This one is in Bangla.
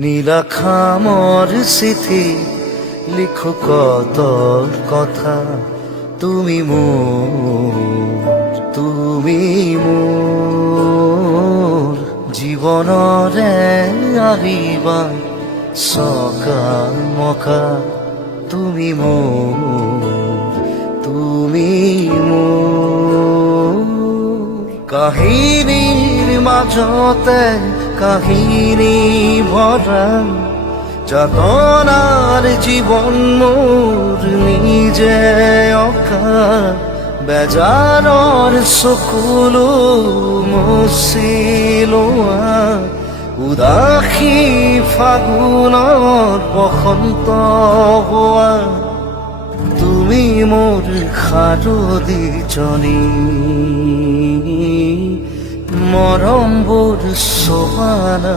নীলাখামর স্মৃতি লিখো কত কথা, তুমি মোর জীৱনৰে আহিবা সকাল মকা, তুমি মোৰ কাহিনীৰ মাজতে কাহিনী ভরা, যাতনার জীবন মোর নিজে অকা, বেজাৰৰ চকুলো মুচিলোৱা, উদাসী ফাগুনৰ বসন্ত হোৱা, তুমি মোৰ সাৰদিজনী, মৰমবোৰ চহানা